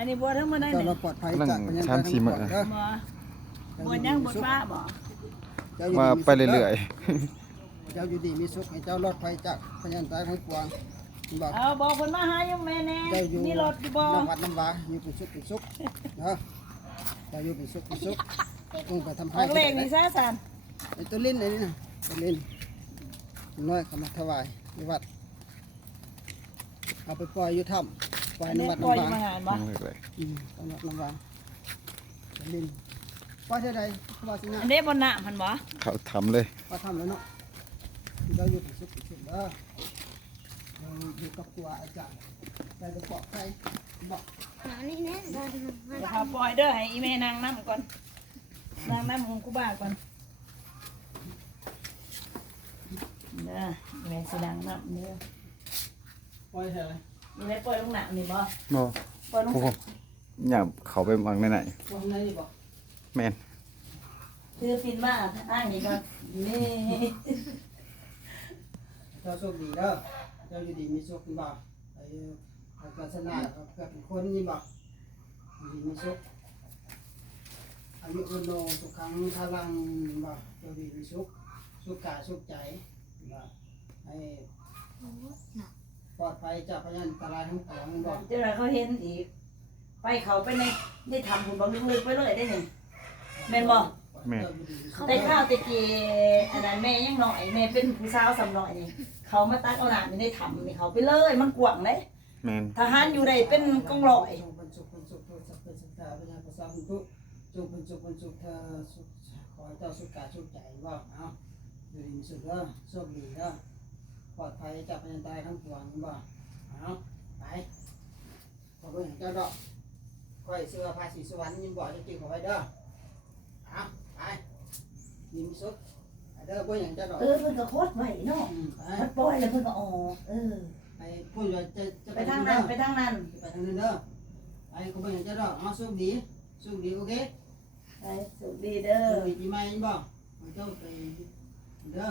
อันนี้บัวทั้งหมดได้ เจ้า นี่ เราปลอดภัยจากพยาน 3-4 มื้อ บ่บัวยังบดฟ้าบ่ มาไปเรื่อย เจ้าอยู่ดีมีสุขให้เจ้ารอดภัยจากพยานตายทั้งปวงบอก เอาบอกเพิ่นมาหาอยู่แม่แน่ เจ้าอยู่ มีรถอยู่บ่ น้ำวัดน้ำวาอยู่เป็นสุขเป็นสุขเนาะเจ้าอยู่เป็นสุขเป็นสุขต้องไปทำ ข ให้ องเลขนี่ซะสั่น ไอ้ตัวลิ้นไอ้นี่นะตัวลิ้นน้อยเขามาถวายในวัดเอาไปปล่อยอยู่ถ้ำปล่อย อัน ใน นี้ วัด ปล่อย น้ำ อยู่ วา มาหาร ๆ บ่ นั่งเลย น้ำวัดน้ำวาตัวลิ้นปล่อยเท่าใดเขาบอกสินะ อันนี้บนหน้ามันบ่ เขาทำเลย ปล่อยทำแล้วเนาะเจ้าอยู่เป็นสุขเป็นสุขเด้ออยู่กับตัวอาจารย์ใจจะปลอดภัยบอก เดี๋ยวเขาปล่อยเด้อให้อีแม่นางนำก่อนนางนำของกูบ้าก่อนเด้ออีแม่สินางนำเด้อ ปล่อยเท่าไร อีแม่ปล่อยลงหนักนี่บ่ บ่ ปล่อยลง โอ้โหอย่าเขาไปวางไหน ปล่อยในนี่บอก แม่น คือฟินมาอ้างนี่ก่อนนี่ เจ้าโชคดีเด้อเจ้าอยู่ดีมีสุขบอกไอ้ศาสนาเกิดเป็นคนนี่บอกดีมีสุขอายุอุโนสุขังพลังบอกเจ้าดีมีสุขสุขกายสุขใจบอกให้ปลอดภัยจากพยานอันตรายทั้งปวงบอก เจ้าหน้าเขาเห็นอีกไปเขาไปในได้ทำบุญบำรุงลึกไปเลยได้หนึ่งแม่นบ่ แม่น แต่ข้าวตะกี้อันนั้นแม่ยังหน่อยแม่เป็นผู้สาวสำหน่อยนี่เขามาตักเอาหลานนี่ได้ทำนี่เขาไปเลยมันกว้างเลย แม่น ทหารอยู่ได้เป็นกองร้อย จงเป็นสุขเป็นสุขเธอสัพเพสัตตาพยานประสาทุกจงเป็นสุขเป็นสุขเธอสุขขอให้เจ้าสุขกายสุขใจบอกเอาอยู่ดีมีสุขเด้อโชคดีเด้อปลอดภัยจากพยานอันตรายทั้งปวงบอกเอาไปขอเบิ่งเจ้าดอกค่อยเสื้อผ้าสีสวรรค์ยิ้มบอกจะจริงขอไว้เด้อเอาไปยิ้มสุขเด้อเบิ่งอย่างเจ้าดอก เพิ่นก็โคตรไว้เนาะ ไป มันปล่อยแล้วเพิ่นก็ออกไปพูดว่าจะ ไปทางนั้นไปทางนั้น ไปทางนั้นเด้อไปเขาเบิ่งอย่างเจ้าดอกเอาสุขดีสุขดีโอเค ไปสุขดีเด้อ มีปีใหม่บ่เจ้าไปเด้อ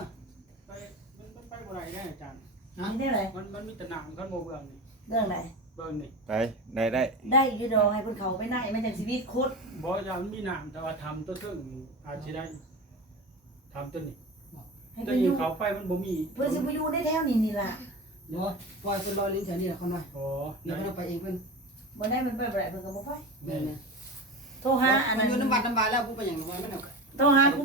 ไปมันไปบ่ได้แน่อาจารย์ นี่ได้ไร มันมีแต่หนังกันโมเบืองนี่ เรื่องไหน เบิ่งนี่ ไปได้ ได้อยู่ดอกให้เพิ่นเขาไปไหนไม่จังชีวิตโคตร บ่อามันมีหนังแต่ว่าทำตัวซึ่งอาจสิได้ทำตัวนี้ ให้ ตัว เพิ่นอ นี้ ยู่ เขาไปมันบ่มี เพิ่นสิไปอยู่ได้แถวนี้นี่ล่ะ เนาะปล่อยเป็นรอยลิ้นแถวนี้แหละคนหน่อย อ๋อ เดี๋ยวเราไปเองเพิ่น บ่ได้มันไปบ่ได้เพิ่นก็บ่ไป แม่น โทรหาอัน มั นั้น น อยู่น้ำบัดน้ำบาแล้วผู้ไปอย่างน้อยมันเอา โทรหาครู